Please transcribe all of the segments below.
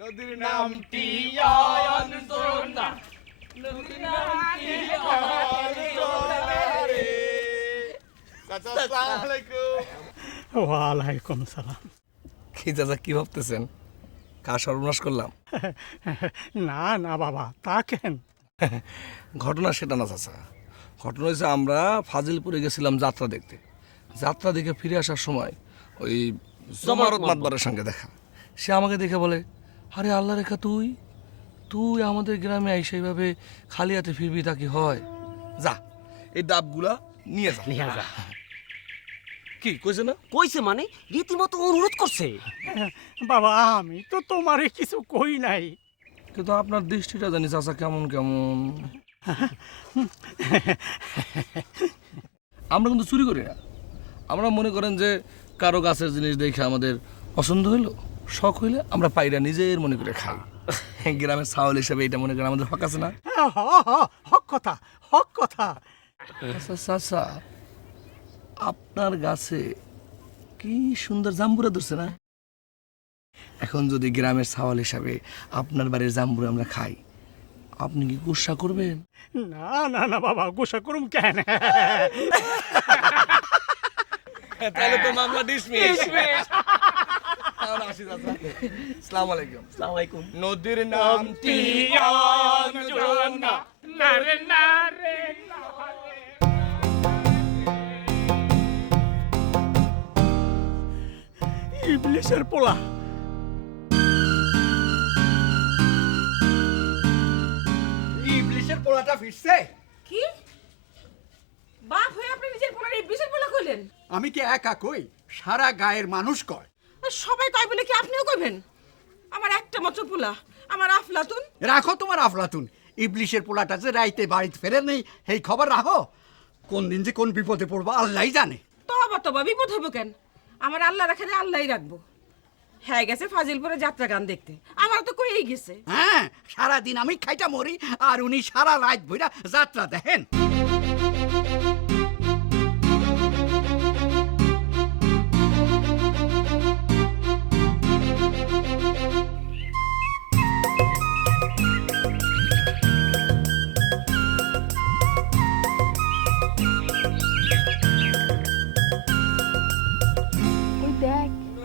নদীর নামটি অনজনা, নদীর নামটি অনজনা রে। চাচা আসসালামু আলাইকুম। ওয়ালাইকুম সালাম। কি চাচা কি ভাবতেছেন? কার সর্বনাশ করলাম? না না বাবা, তা কেন? ঘটনা সেটা না চাচা, ঘটনা হয়েছে আমরা ফাজিলপুরে গেছিলাম যাত্রা দেখতে। যাত্রা দেখে ফিরে আসার সময় ওই জমারত মাতবারের সঙ্গে দেখা। সে আমাকে দেখে বলে, আরে আল্লাহ রেখা তুই তুই আমাদের গ্রামে এইভাবে খালি হাতে ফিরবি, তা কি হয়? যা এই ডাবগুলা নিয়ে যা। কি কইছে না? কইছে মানে রীতিমতো অনুরোধ করছে। বাবা আমি তো তোমারে কিছু কই নাই। কিন্তু আপনার দৃষ্টিটা জানি চাচা কেমন কেমন। আমরা কিন্তু চুরি করি না। আমরা মনে করেন যে কারো গাছের জিনিস দেখে আমাদের পছন্দ হইলো, শখ হইলে আমরা পাইরা নিজের মনে করে খাই। গ্রামের চাউল হিসেবে এটা মনে করেন আমাদের হক আছে না? হক কথা, হক কথা। আচ্ছা চাচা, আপনার গাছে কি সুন্দর জাম্বুরা ধরছে না? এখন যদি গ্রামের চাউল হিসাবে আপনার বাড়ির জাম্বুরা আমরা খাই, আপনি কি গুসা করবেন? না না না বাবা, গোসা করুম কেন? তাহলে তো মামলা ডিসমিস। আসসালামু আলাইকুম। আসসালামু আলাইকুম। নদীর নামটি অনজনা, না রে না রে না রে। ইবলিশের পোলা। ইবলিশের পোলাটা ফিরছে। কি বাপ হয়ে আপনি নিজের পোলার ইবলিশের পোলা কইলেন? আমি কি একা কই, সারা গায়ের মানুষ কয়। সবাই কয় বলে কি আপনিও কইবেন? আমার একটা মাত্র পোলা, আমার আফলাতুন। রাখো তোমার আফলাতুন। ইবলিশের পোলাটা যে রাইতে বাড়িতে ফেরে নেই, এই খবর রাখো। কোন দিন যে কোন বিপদে পড়বো আল্লাহই জানে। তবা বিপদ হইব কেন? আমার আল্লাহ রাখারে আল্লাহই রাখবো। হ্যাঁ গেছে ফাজিলপুরে যাত্রা গান দেখতে, আমার তো কইই গেছে। হ্যাঁ, সারাদিন আমি খাইটা মরি আর উনি সারা রাত ভইরা যাত্রা দেখেন।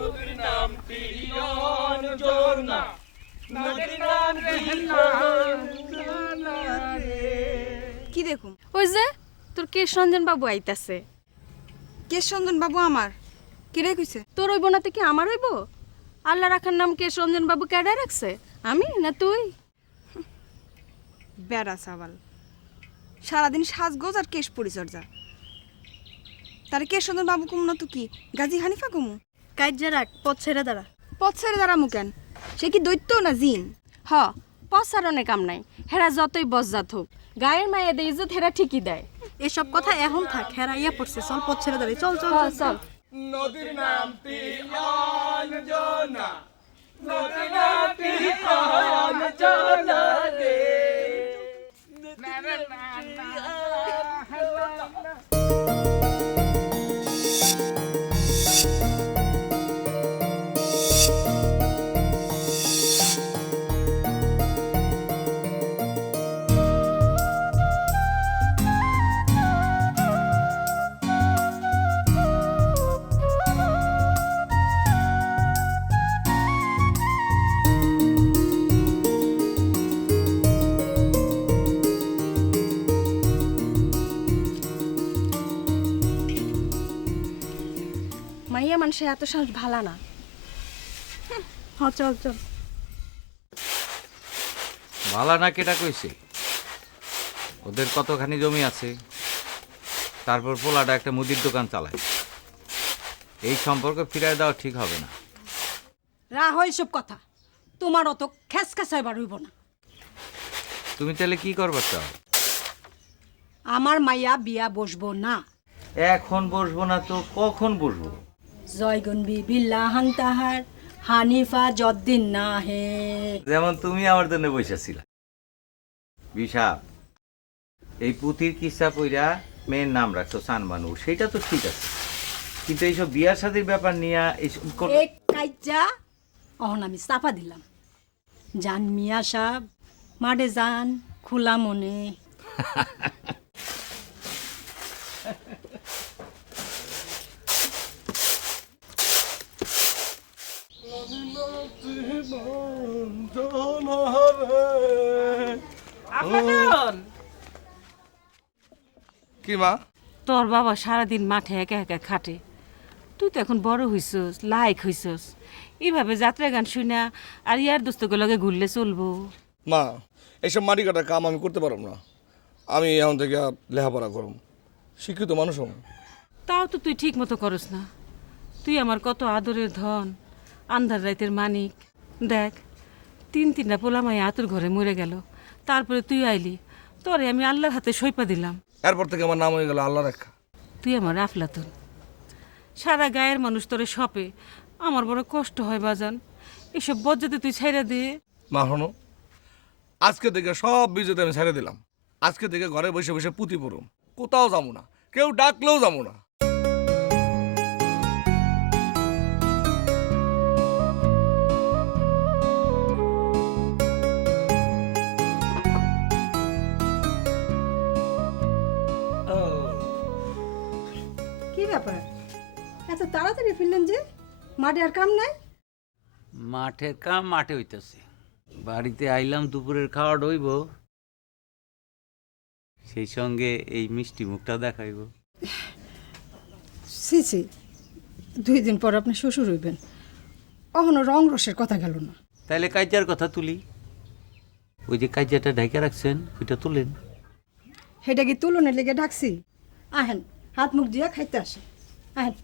নদীর নামটি অনজনা, নদীর নামটি অনজনা রে। কি দেখুন? ওই যে তোর কেশরঞ্জন বাবু আইতাছে। কেশরঞ্জন বাবু আমার কিরে কইছে? তোর হইব না তো কি আমার হইব? আল্লাহ রাখার নাম কেশরঞ্জন বাবু কেডা রাখছে? আমি না তুই? বেড়া সাবাল, সারাদিন সাজগোজ আর কেশ পরিচর্যা। তার কেশরঞ্জন বাবু কমু না তো কি গাজী হানিফা কমু? কাইজা রাখ, পথ ছেড়ে দাঁড়া। পথ ছেড়ে দাঁড়ামু কেন? সে কি দৈত্য না জিন? হ, পচারণে কাম নাই। হেরা যতই বজ্জাত হোক, গায়ের মায়ের দেয় ইজ্জত হেরা ঠিকই দেয়। এসব কথা এখন থাক, হেরা ইয়া পড়ছে, চল পথ ছেড়ে দাঁড়াই, চল চল চল। নদীর নামটি অনজনা, নদীর নামটি অনজনা রে। না রে না না। মাইয়া মানুষের এত সাহস ভালা না। হ চল চল। ভালা না কেটা কইছে? ওদের কতখানি জমি আছে, তারপর পোলাটা একটা মুদির দোকান চালায়। এই সম্পর্ক ফিরায় দেওয়া ঠিক হবে না। রাহ এইসব কথা, তোমার অত খেস খেসাইবার হইব না। তুমি তাহলে কি করবার চাও? আমার মাইয়া বিয়া বসবো না। এখন বসবো না তো কখন বসবো? জয়গুনবি বিল্লাহান তাহার হানিফা যদ্দিন না হে। যেমন তুমি আমার জন্য বসেছিলা। বিশাপ, এই পুঁথির কিসা পইরা মেয়ের নাম রাখছো সানবানু, সেটা তো ঠিক আছে, কিন্তু এইসব বিয়ার শাদীর ব্যাপার নিয়ে এইসব এই কাইজা অহন আমি চাপা দিলাম। জান মিয়া সাহেব, মাঠে যান খোলা মনে। কি মা? তোর বাবা সারাদিন মাঠে একা একা খাটে, তুই তো এখন বড় হইছস, লাইক হইছস, এইভাবে যাত্রা গান শুনা আর ইয়ার দোস্তকে লগে ঘুরলে চলবো? মা, এইসব মাটি কাটার কাম আমি করতে পারব না। আমি এখন থেকে লেখাপড়া করব, শিক্ষিত মানুষ হব। তাও তো তুই ঠিক মতো করস না। তুই আমার কত আদরের ধন, আন্ধার রাইতের মানিক। দেখ, তিনটা পোলামাই আতুর ঘরে মরে গেল, তারপরে তুই আইলি, তোরে আমি আল্লাহর হাতে সইপা দিলাম। এরপর থেকে আমার নাম হয়ে গেল আল্লাহ রেখা। তুই আমার আফলাতুন, সারা গায়ের মানুষ তোরে সপে, আমার বড় কষ্ট হয় বাজান। এসব বজ্জাতে তুই ছাইরা দে। মা হনো, আজকে থেকে সব বিজেতে আমি ছেড়ে দিলাম। আজকে থেকে ঘরে বসে বসে পুঁতি পড়ুম, কোথাও যাবো না, কেউ ডাকলেও যাবো না। কি ব্যাপার, এত তাড়াতাড়ি ফিরলেন যে? মাঠে আর কাম নাই? মাঠের কাম মাঠে হইতেছে, বাড়িতে আইলাম দুপুরের খাওয়া ডইব, সেই সঙ্গে এই মিষ্টি মুখটা দেখাইব। সি সি, 2 দিন পর আপনি শ্বশুর হইবেন, কখনো রং রসের কথা গেল না। তাইলে কাইজার কথা তুলি। ওই যে কাইজাটা ঢাইকা রাখছেন ওইটা তুলেন। সেটা কি তুলনের লেগে ডাকছি? আহেন, হাত মুখ দিয়া খাইতে আসে, আহেন।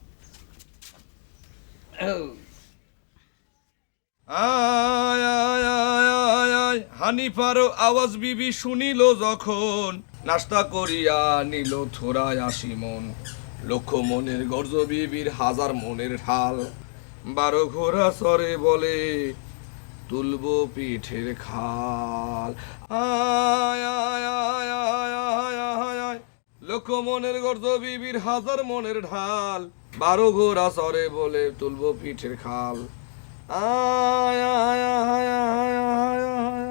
আয় আয় আয় আয় আয়, হানিফার আওয়াজ বিবি শুনিল যখন, নাস্তা করিয়া নিল থোড়ায় 80 মন। লক্ষ মনের গর্জ বিবির 1000 মনের ঢাল, 12 ঘোড়া সরে বলে তুলবো পিঠের খাল। আয় আয় আয় আয় আয় আয় আয়, লক্ষ মনের গর্জ বিবির 1000 মনের ঢাল, 12 ঘোড়া সরে বলে তুলবো পিঠের খাল। আয় আয় আয় আয় আয় আয় আয়।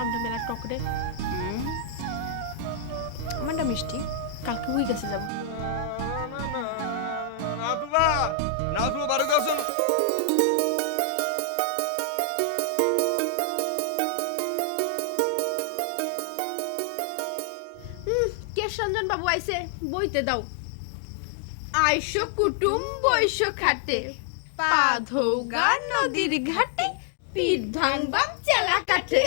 আমরা মেলা টকরে আমারটা মিষ্টি। কালকে হয়ে গেছে যাব। নাজমা, নাজমা বাড়িতে আছেন? কেশরঞ্জন বাবু আইছে, বইতে দাও। আইসো কুটুম বৈশো খাটে, পা ধৌগা নদীর ঘাটে, পিঠ ভাঙবা চেলা কাটে।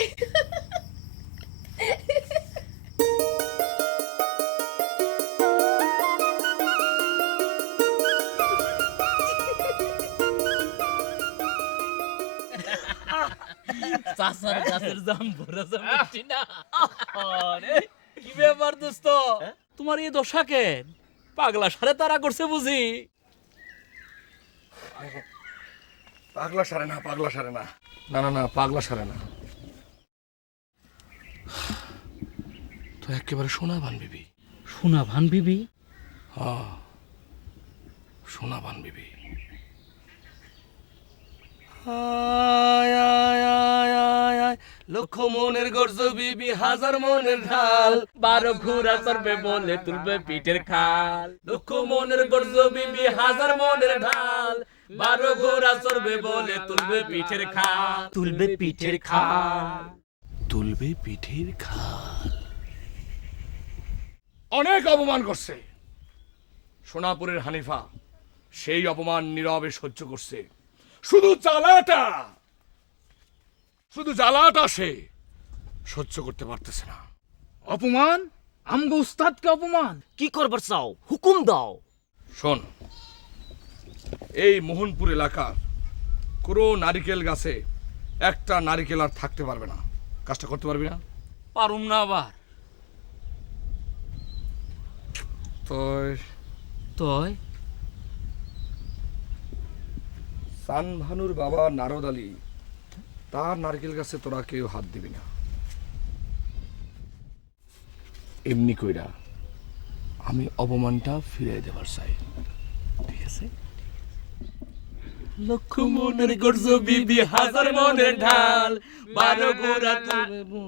চাচার গাছের জাম ভরে যাচ্ছে না। আরে কি ব্যাপার দোস্ত, তোমার এই দশা কেন? পাগলা সারে তারা করছে বুঝি? পাগলা সারে না, পাগলা সারে না, না না না, পাগলা সারে না। তো একেবারে সোনাবান বিবি। সোনা ভান বিবি? হ্যাঁ, সোনাবান বিবি। আয় আয় আয় আয় আয়, লক্ষ মনের গর্জ বিবি, হাজার মনের ঢাল। 12 ঘোড়া চড়বে বলে তুলবে পিঠের খাল। লক্ষ মনের গর্জ বিবি, হাজার মনের ঢাল। 12 ঘোড়া চড়বে বলে তুলবে পিঠের খাল। তুলবে পিঠের খাল। তুলবে পিঠের খাল। অনেক অপমান করছে সোনাপুরের হানিফা, সেই অপমান নীরবে সহ্য করছে। শুধু জ্বালাটা সে সহ্য করতে পারতেছে না। অপমান? আমগো উস্তাদকে অপমান? কি করবার চাও হুকুম দাও। শোন, এই মোহনপুর এলাকার কোনো নারিকেল গাছে একটা নারিকেল আর থাকতে পারবে না। কাজটা করতে পারবি না? পারুম না আবার। তয় সানভানুর বাবা নারদ আলী, তার নারকেল গাছে তোরা কেউ হাত দিবি না। এমনি কইরা আমি অপমানটা ফিরিয়ে দেবার চাই, ঠিক আছে? লক্ষ মনের গর্জ বিবি, হাজার মনের ঢাল। 12 ঘোড়া তুলবে।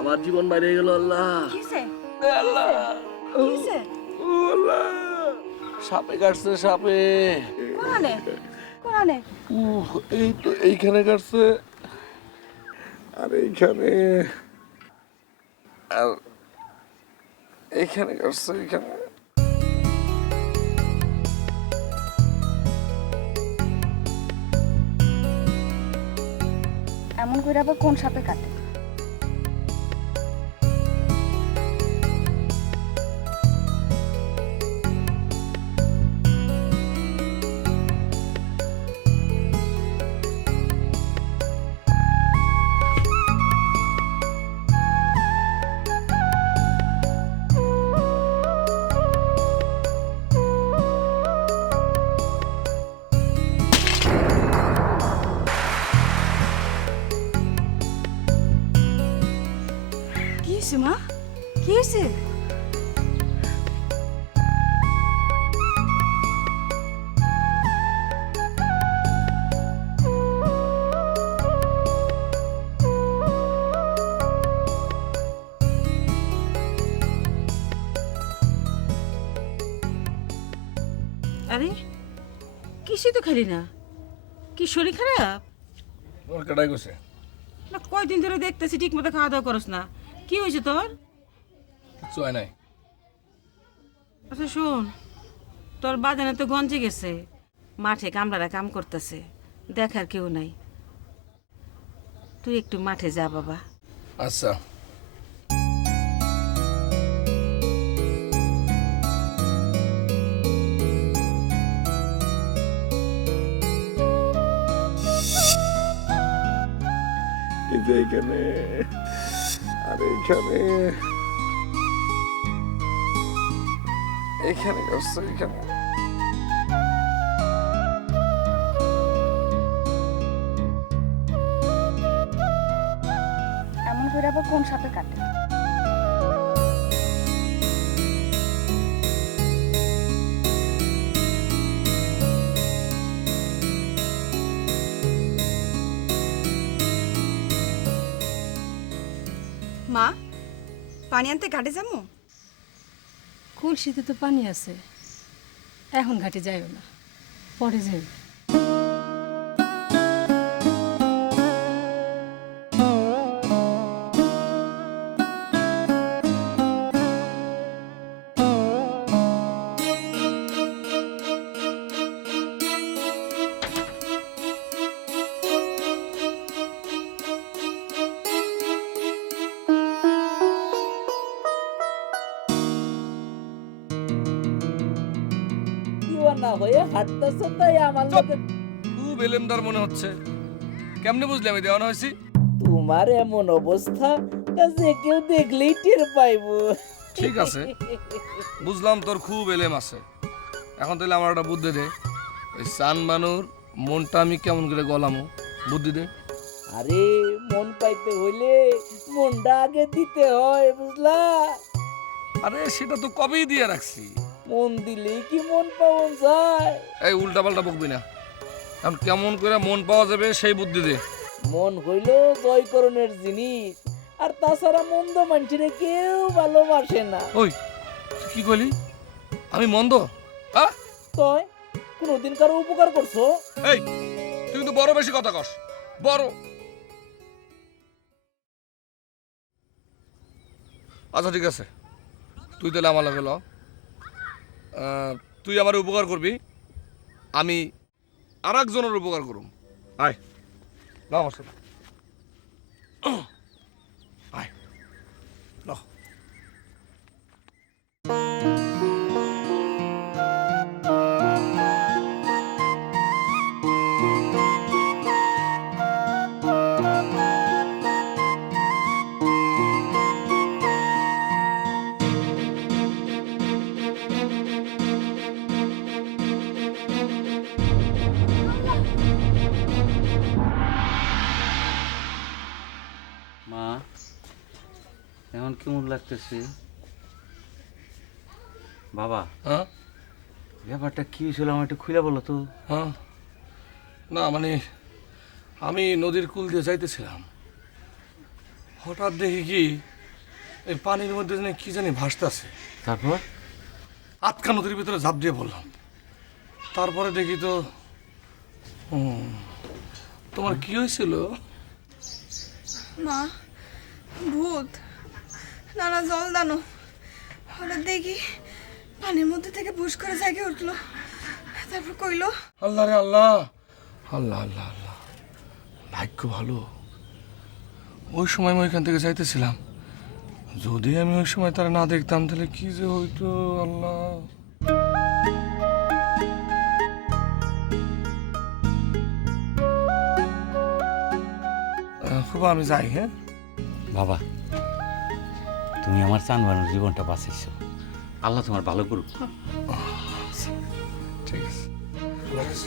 আমার জীবন বাইরে গেল আল্লাহ। সাপে কাটছে, সাপে। এই তো এইখানে কাটছে, আর এইখানে, আর এইখানে কাটছে, এইখানে। এমন করে আবার কোন সাপে কাটে? মা, কি হয়েছে? আরে কিসে তো খালি না, কি শরীর খারাপ? তোর কেটাই গেছে না, কয়দিন ধরে দেখতেছি ঠিক মতো খাওয়া দাওয়া করস না। কি হয়েছে তোর? কিছু হয় নাই। আচ্ছা শোন, তোর বাজানে তো গঞ্জে গেছে, মাঠে কামলারা কাম করতেছে, দেখার কেউ নাই। তুই একটু মাঠে যা বাবা। আচ্ছা। এইখানে আর এইখানে, এইখানে করছে, এইখানে। এমন করে আবার কোন সাপে কাটে? মা, পানি আনতে ঘাটে যাবো? কলসিতে তো পানি আছে, এখন ঘাটে যাইও না, পরে যাই। না হয়ে হাঁটতেছো তাই আমার লোকে খুব এলেমদার মনে হচ্ছে। কেমনে বুঝলি আমি দেওয়ানো হয়েছি? তোমার এমন অবস্থা যে কেউ দেখলেই টের পাইবো। ঠিক আছে, বুঝলাম তোর খুব এলেম আছে। এখন তাহলে আমার একটা বুদ্ধি দে, ওই সানবানুর মনটা আমি কেমন করে গলামো, বুদ্ধি দে। আরে মন পাইতে হইলে মনটা আগে দিতে হয়, বুঝলা? আরে সেটা তো কবেই দিয়ে রাখছি। মন দিলেই কি মন পাওয়া যায়? এই উল্টা পাল্টা বকবি না, এখন কেমন করে মন পাওয়া যাবে সেই বুদ্ধি দে। মন হইল জয়করণের জিনিস, আর তাছাড়া মন্দ মানুষের কেউ ভালোবাসে না। ওই তুই কি কইলি? আমি মন্দ? হ্যাঁ, তয় কোনদিন কারো উপকার করছো? এই তুই কিন্তু বড় বেশি কথা কস, বড়। আচ্ছা ঠিক আছে, তুই তাহলে আমার লাগে ল। তুই আমার উপকার করবি, আমি আর একজনের উপকার করুম। আয় ল আমার সাথে, আয় ল। মা, এখন কেমন লাগতেছে? বাবা, হ্যাঁ ব্যাপারটা কি হয়েছিল আমার একটু খুলে বলো তো। হ্যাঁ, না মানে আমি নদীর কূল দিয়ে যাইতেছিলাম, হঠাৎ দেখি কি এই পানির মধ্যে জানি কি জানি ভাসতেছে। তারপর? আটকা নদীর ভিতরে ঝাঁপ দিয়ে পড়লাম। তারপরে দেখি তো তোমার কি হয়েছিল? মা, ভূত, নানা জল দানো। হঠাৎ দেখি পানির মধ্যে থেকে ভুস করে জাগে উঠলো, তারপর কইলো, আল্লাহ রে আল্লাহ, আল্লাহ আল্লাহ আল্লাহ, ভাগ্য ভালো ওই সময় আমি ওইখান থেকে যাইতেছিলাম। যদি আমি ওই সময় তারা না দেখতাম তাহলে কি যে হইতো। আল্লাহ, খুব আমি যাই। হ্যাঁ বাবা, তুমি আমার চানবানোর জীবনটা বাঁচাইছো, আল্লাহ তোমার ভালো করুক। ঠিক আছে, আল্লাহ হাফেজ।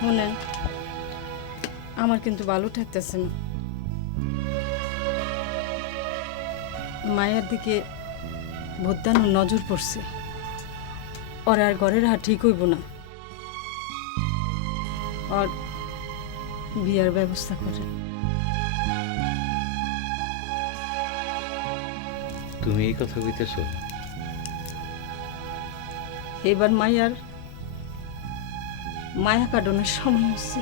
শুনেন, আমার কিন্তু ভালো ঠেকতেছে না। মায়ের দিকে ভোদানোর নজর পড়ছে, ওর আর ঘরের হাত ঠিক হইব না। আর বিয়ার ব্যবস্থা করে। তুমি এই কথা কইতেছো? এবার মায়ার মায়া কাটানোর সময় হচ্ছে।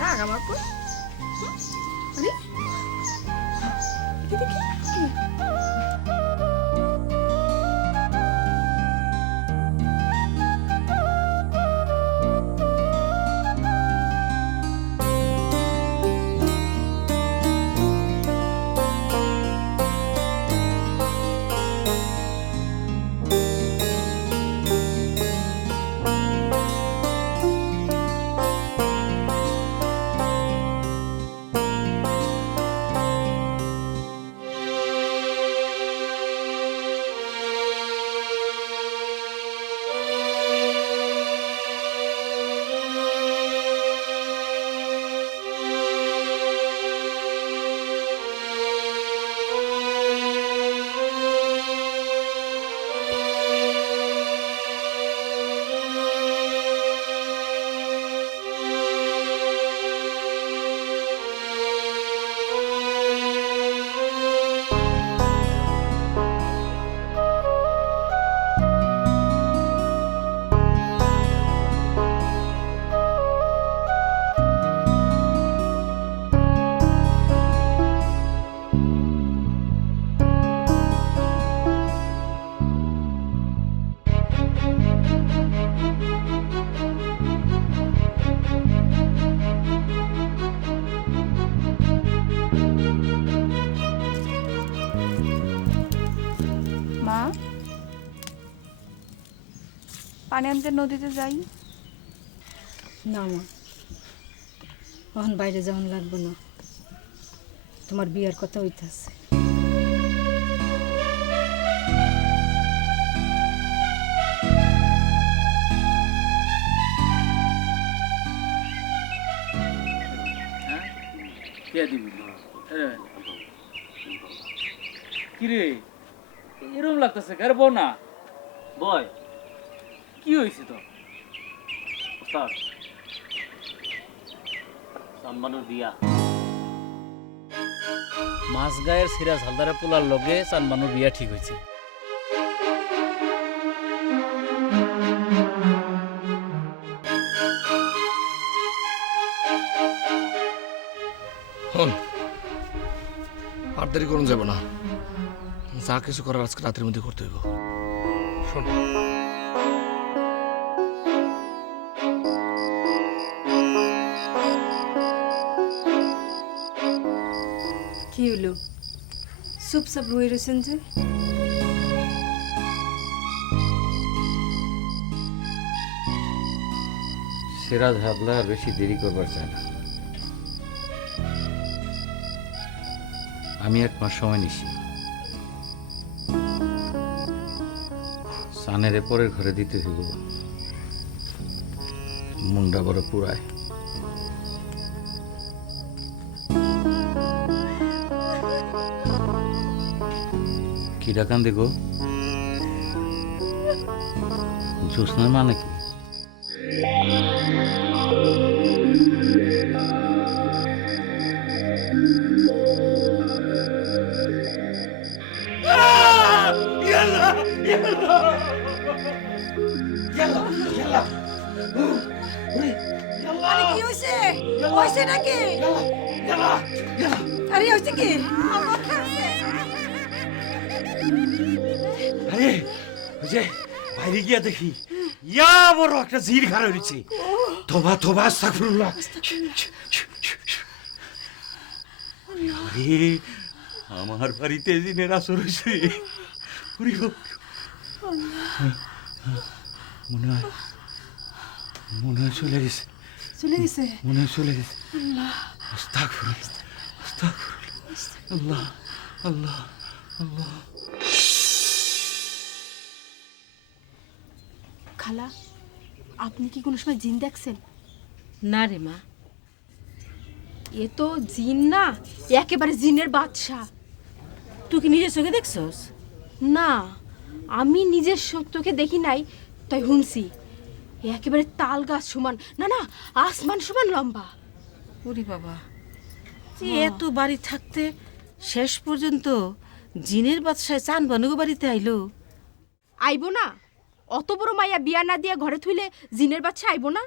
রাগ আমার মা, পানি আনতে নদীতে যাই? না মা, এখন বাইরে যাওয়ান লাগবো না, তোমার বিয়ার কথা হইতাছে। কিরে এরকম লাগতেছে কার বউ না বয় কি হয়েছে তো? স্যার সানবানুর বিয়া। মাছগাঁয়ের সিরাজ হালদারের পোলার লগে চানবানুর বিয়া ঠিক হয়েছে। হন আর দেরি করুন যাবে না, যা কিছু করার আজকে রাতের মধ্যে করতে হইব। শোন কি হইলো, চুপচাপ বই রয়েছেন যে? সিরাজ হাবলার বেশি দেরি করবার চায় না। আমি 1 মাস সময় নিছি, সানের পরের ঘরে দিতে হইব। মুন্ডা বড় পুরায়। কি ডাকান দেখো জ্যোৎস্নার মানে কি? আরে কি হইছে? হইছে নাকি? আরে হইছে কি? আরে ওই যে বাইরে গিয়া দেখি ইয়া বড় একটা জির ঘাড় হয়েছে। তোবা তোবা আস্তাগফিরুল্লাহ। আরে আমার বাড়িতে জিনের আসর হয়েছে। মনে হয় চলে গেছে। চলে গেছে? মনে হয় চলে গেছে। আস্তাগফিরুল্লাহ আস্তাগফিরুল্লাহ। আল্লাহ আল্লাহ আল্লাহ। খালা, আপনি কি কোনো সময় জিন দেখছেন? না রে মা, এ তো জিন না, একেবারে জিনের বাদশা। তুই কি নিজের চোখে দেখছস? না, আমি নিজের চোখে দেখি নাই, তাই শুনছি। একেবারে তাল গাছ সমান, না না আসমান সমান লম্বা। ওরে বাবা, যে এত বাড়ি থাকতে শেষ পর্যন্ত জিনের বাদশায় চানবানুগো বাড়িতে আইলো। আইবো না? অত বড় মাইয়া বিয়া না দিয়া ঘরে থুইলে জিনের বাচ্চা আইবো না?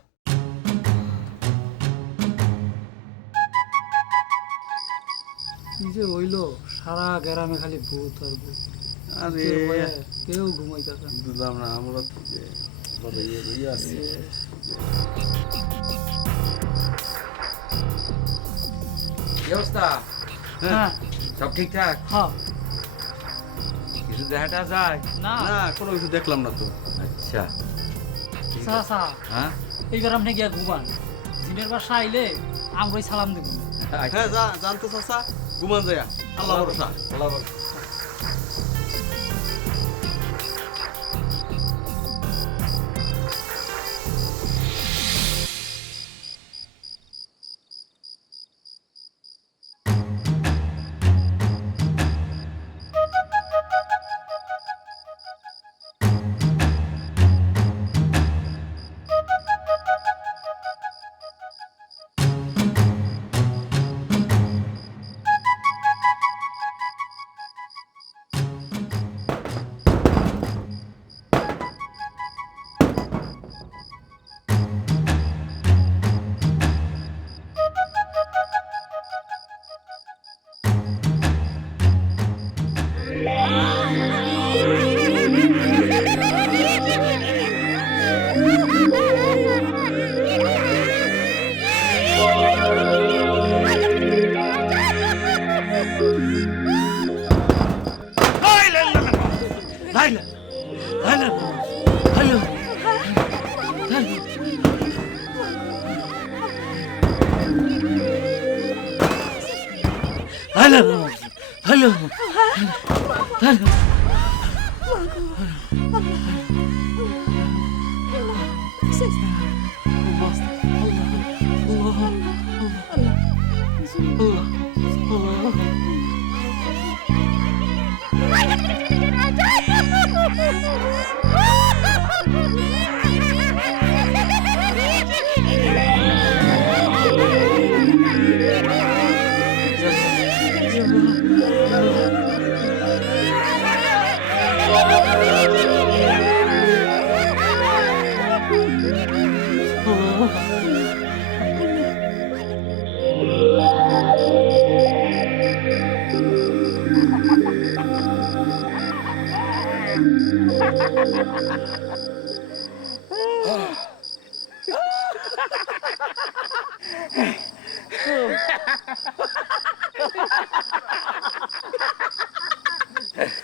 কি যে হইলো সারা গ্রামে খালি ভূত আর ভূত আরে কেউ ঘুমাইতেছে না। বুঝলাম না, আমরা তো যে বড় ইয়ে আছি। কি অবস্থা? হ্যাঁ সব ঠিকঠাক? হ্যাঁ কিছু দেখাটা যায়? না না কোনো কিছু দেখলাম না তো। আচ্ছা ঠিক আছে। চাচা হ্যাঁ এই গ্রামে গিয়া ঘুমান, জিনের বাসা আইলে আমরাই সালাম দেব। হ্যাঁ যা জানতো চাচা, ঘুমান যায়, আল্লাহ ভরসা। আল্লাহ ভরসা।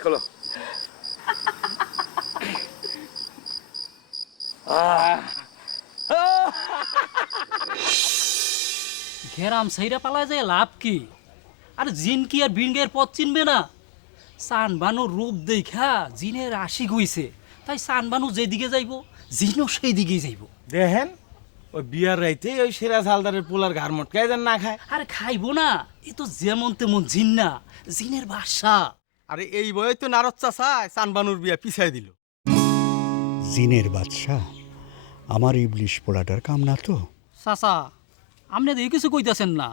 খোলো। ঘেরাম সাইরা পালায় যায় লাভ কি? আর জিন কি আর ভিনগের পথ চিনবে না? সানবানুর রূপ দেখা জিনের আশিক হইছে, তাই সানবানু যেদিকে যাইব জিনও সেই দিকেই যাইব। দেখেন ওই বিয়ার রাইতে ওই সিরাজ হালদারের পোলার ঘাড় মটকায় যেন না খায়। আরে খাইবো না, এ তো যেমন তেমন জিন না, জিনের বাসা। আরে এই বয়ে তো নারদ চাচায় সানবানুর বিয়া পিছাই দিল। জিনের বাদশা আমার ইবলিশ পোলাটার কাম না তো? চাচা আপনি তো কিছু কইতাছেন না।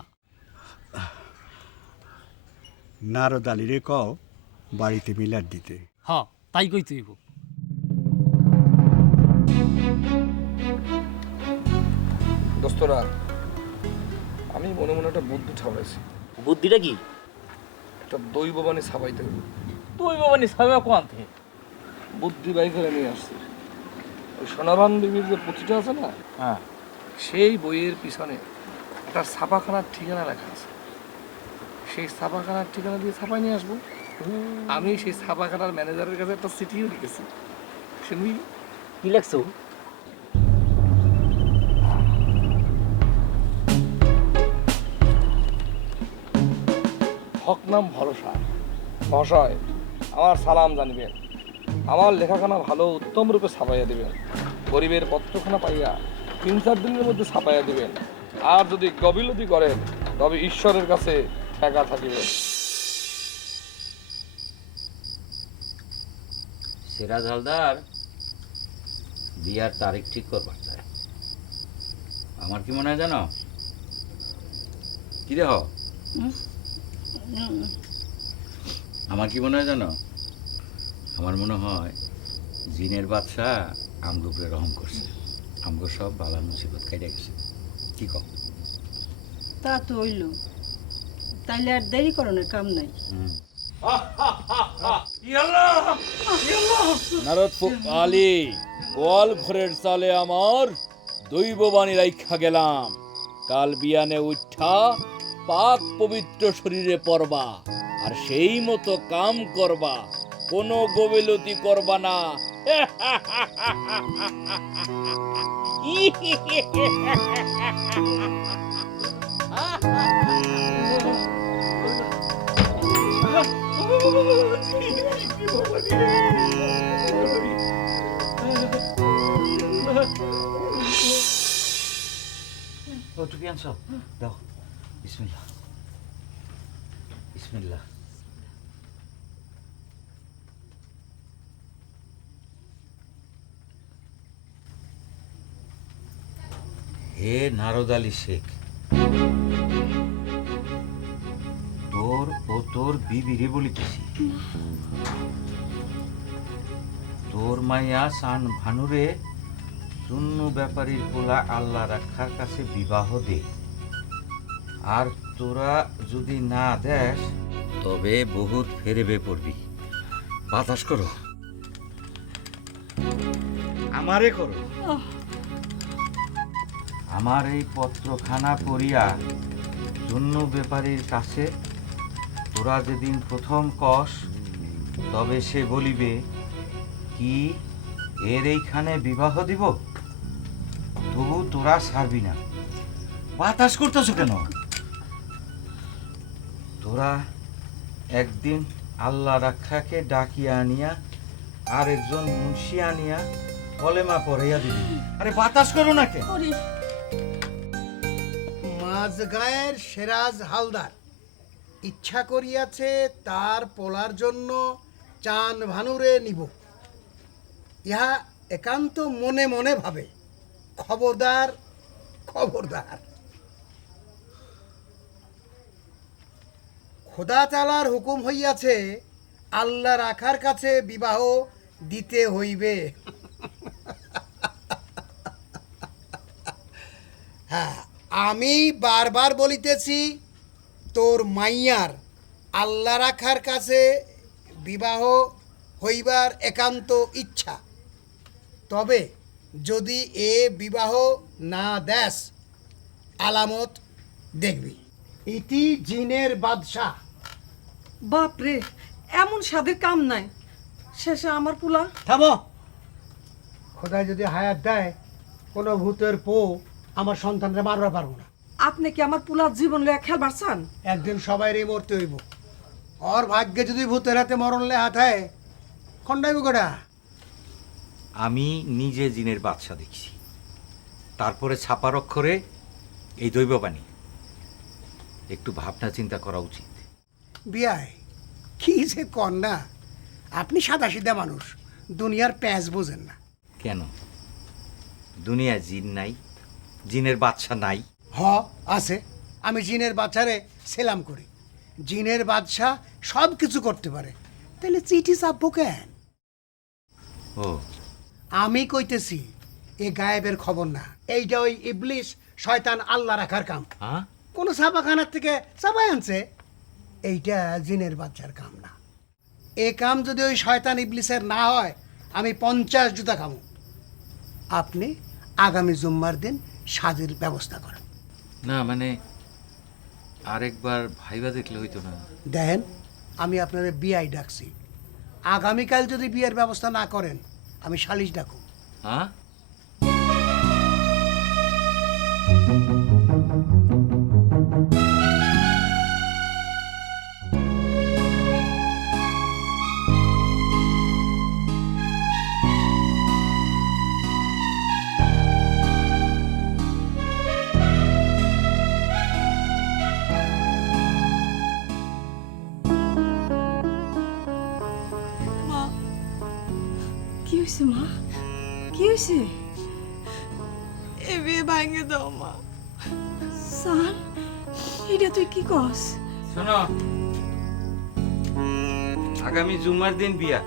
নারদ আলীরে কও বাড়িতে মিলাদ দিতে। হ তাই কইতে হইব। দোস্তরা, আমি মনে মনে একটা বুদ্ধি ঠাউরেছি। বুদ্ধিটা কি? একটা দৈব বাণী ছাপাইতে হবে। তুই বাবানি সাবে কোন থেকে? বুদ্ধি বাই করে নিয়ে আসছি। ওই সোনাভান বিবির যে পুঁথিটা আছে না, হ্যাঁ সেই বইয়ের পিছনে একটা ছাপাখানার ঠিকানা লেখা আছে। সেই ছাপাখানার ঠিকানা দিয়ে ছাপাই নিয়ে আসবো। আমি সেই ছাপাখানার ম্যানেজারের কাছে একটা চিঠিও লিখেছি। শুনবি? কি লাগছো? হক নাম ভরসা। মহাশয়, আমার সালাম জানিবেন। আমার লেখাখানা ভালো উত্তম রূপে ছাপাইয়া দিবেন। গরিবের পত্রখানা পাইয়া 3-4 দিনের মধ্যে ছাপাইয়া দিবেন। আর যদি গবিলতি করেন তবে ঈশ্বরের কাছে ঠেকা থাকিবে। সিরাজ হালদার বিয়ার তারিখ ঠিক করবার চায়। আমার কি মনে হয় জানো? কি রে আমার কি মনে হয় জানো? আমার মনে হয় জিনের বাদশা আমগো উপরে রহম করছে, আমগো সব বালা মুসিবত কাইটা গেছে। কি কও? তা তো হইল, তাইলে আর দেরি করণের কাম নাই। নারদ আলী গোয়াল ঘরের চালে আমার দৈববাণী রাইখা গেলাম, কাল বিয়ানে উঠা পাক পবিত্র শরীরে পড়বা আর সেই মতো কাম করবা, কোনো গোবেলতি করবা না। ও টুপি আনছো, দাও। বিসমিল্লাহ বিসমিল্লাহ। হে নারদ আলী শেখ, তোর ও তোর বিবিরে বলিতেছি, তোর মাইয়া সান ভানুরে চুন্নু ব্যাপারীর পোলা আল্লাহ রাখার কাছে বিবাহ দে, আর তোরা যদি না দেস তবে বহুত ফেরেবে পড়বি। বাতাস করো, আমারে করো। আমার এই পত্রখানা পড়িয়া চুন্নু ব্যাপারীর কাছে তোরা যেদিন প্রথম কস, তবে সে বলিবে কি এর এইখানে বিবাহ দিব, তবু তোরা ছাড়বি না। বাতাস করতেছ কেন? তোরা একদিন আল্লাহ রাখাকে ডাকিয়া আনিয়া আর একজন মুন্সি আনিয়া কলেমা পড়াইয়া দিবি। আরে বাতাস করো না কে? মাঝগাঁয়ের সেরাজ হালদার ইচ্ছা করিয়াছে তার পোলার জন্য চান ভানুরে নিব, ইহা একান্ত মনে মনে ভাবে। খবরদার খবরদার, খোদা তাআলার হুকুম হইয়াছে আল্লাহ রাখার কাছে বিবাহ দিতে হইবে। হ্যাঁ, আমি বারবার বলিতেছি তোর মাইয়ার আল্লাহ রাখার কাছে বিবাহ হইবার একান্ত ইচ্ছা, তবে যদি এ বিবাহ না দেস আলামত দেখবি। ইতি জিনের বাদশাহ। বাপরে, এমন স্বাদের কাম নাই, শেষে আমার পুলা। থামো, খোদায় যদি হায়াত দেয় কোনো ভূতের পো আমার সন্তানরা মারবার পারবো না। আপনি কি আমার পুলার জীবন লইয়া খেলবার চান? একদিন সবাইরই মরতে হইব। ওর ভাগ্যে যদি ভূতের হাতে মরণ লে হাত হয় খন্ডাইব গোটা। আমি নিজে জিনের বাদশা দেখছি, তারপরে ছাপার অক্ষরে এই দৈববাণী। একটু ভাবনা চিন্তা করা উচিত। বিয়ায় কি যে কন্যা, আপনি সাদাসিধা মানুষ, দুনিয়ার প্যাঁচ বোঝেন না। কেন দুনিয়া জিন নাই? জিনের বাদশা নাই? হ আছে, আমি জিনের বাদশারে সেলাম করি। জিনের বাদশা সব কিছু করতে পারে, তাহলে চিঠি চাপবো কেন? ও, আমি কইতেছি এ গায়েবের খবর না, এইটা ওই ইবলিশ শয়তান আল্লাহ রাখার কাম। হ্যাঁ? কোন ছাপাখানার থেকে চাপাই আনছে, এইটা জিনের বাচ্চার কাম না। এ কাম যদি ওই শয়তান ইবলিসের না হয় আমি 50 জুতা খামু। আপনি আগামী জুম্মার দিন সাজের ব্যবস্থা করেন। না মানে আরেকবার ভাইবা দেখলে হইতো না? দেখেন, আমি আপনার বিয়াই ডাকছি, আগামীকাল যদি বিয়ের ব্যবস্থা না করেন আমি সালিশ ডাকু। হ্যাঁ? কি হয়েছে মা? কি হয়েছে? এ বিয়ে ভাঙে দাও মা। সান, এটা তুই কি কস? শোনো, আগামী জুম্মার দিন বিয়া।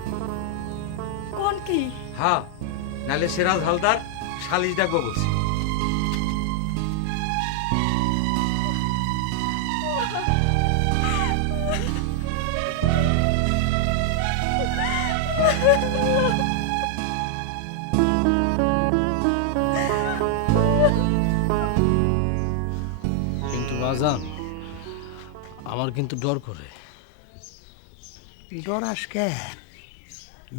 কোন কি? হ্যাঁ, নালে সেরাজ হালদার সালিশ ডাকবো বলছে। বাজান আমার কিন্তু ডর করে। ডরাস কেন?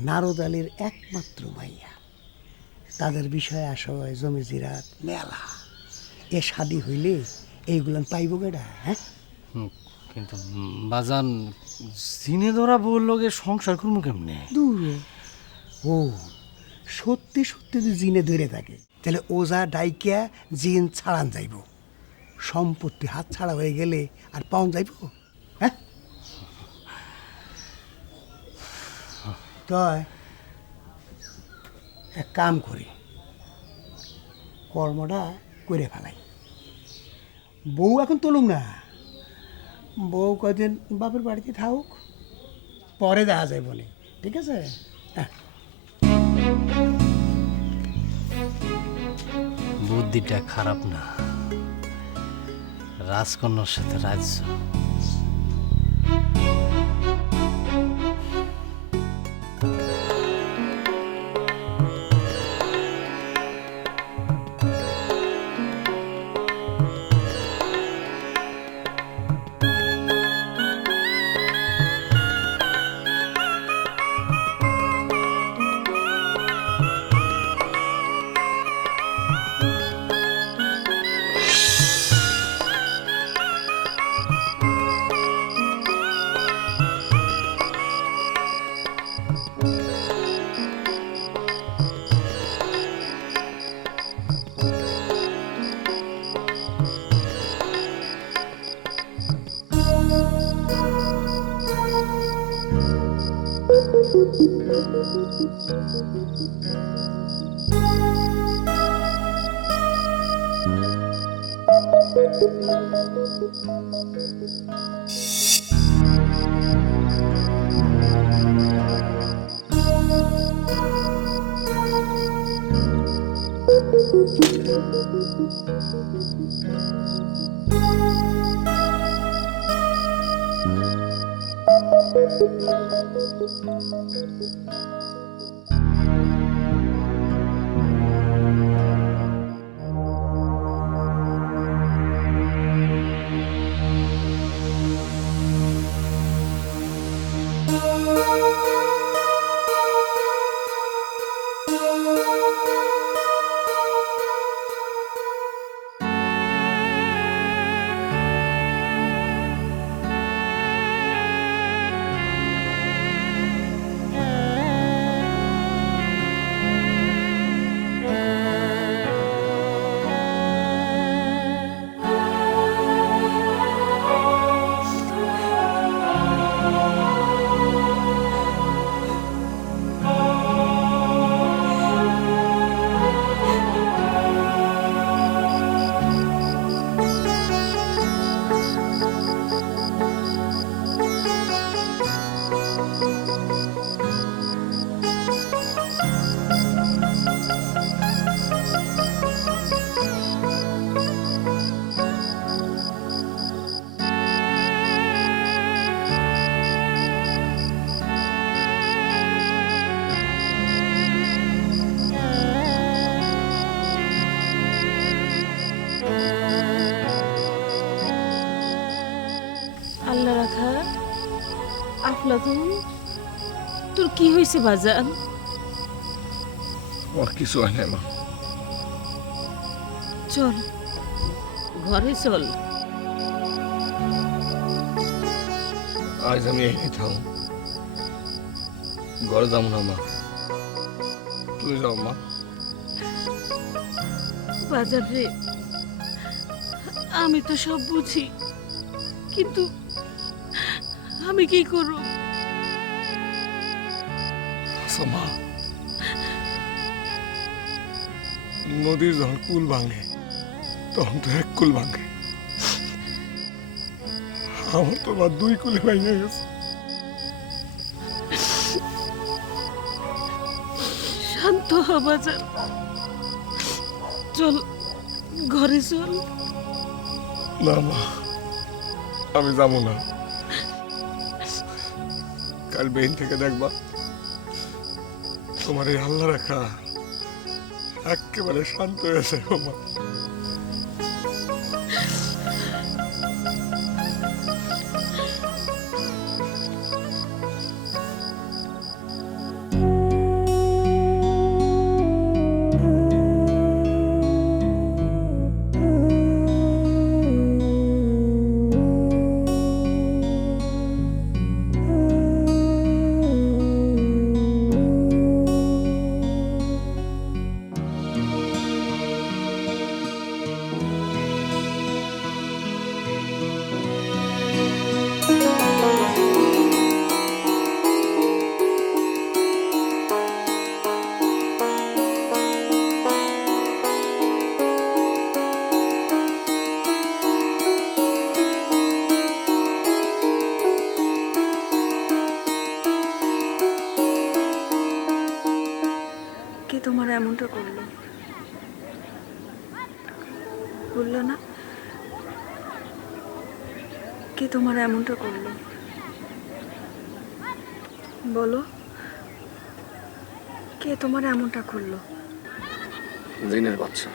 নারদ আলীর একমাত্র মাইয়া, তাদের বিষয়ে আশয় জমি জিরাত মেলা, এ শাদি হইলে এইগুলান পাইব কেডা? হ্যাঁ, কিন্তু বাজান জিনে ধরা বউর লগে সংসার করবো কেমনে? দূরে ও সত্যি সত্যি যদি জিনে ধরে থাকে তাহলে ওজা ডাইকিয়া জিন ছাড়ান যাইব, সম্পত্তি হাত ছাড়া হয়ে গেলে আর পাওয়া যাইব? হ্যাঁ, তয় এক কাম করি, কর্মটা করে ফেলাই। বউ এখন তুলুম না, বউ কদিন বাপের বাড়িতে থাকুক, পরে দেখা যায় বলে, ঠিক আছে? হ্যাঁ, বুদ্ধিটা খারাপ না, রাজকন্যার সাথে রাজ্য। আল্লাহ রাখা আফলাতুন, তোর কি হয়েছে বাজান? আমার কিছু হয় না মা। চল ঘরে চল। আজ আমি এখানে থাকুন, ঘরে যাবো না মা, তুই যাও মা। বাজার রে, আমি তো সব বুঝি, কিন্তু আমি কি করব? আচ্ছা মা, নদীর যখন কুল ভাঙে তখন তো এক কুল ভাঙে, আমার তো বা দুই কুলে ভেঙে গেছে। শান্ত হ বাজার, চল ঘরে চল। না মা, আমি যাবো না। কাল বেইন থেকে দেখবা তোমার এই আল্লাহ রাখা একেবারে শান্ত হয়েছে গো মা। করলে না? কে তোমার এমনটা করলো বলো? কে তোমার এমনটা করলো? জিনের বাচ্চা।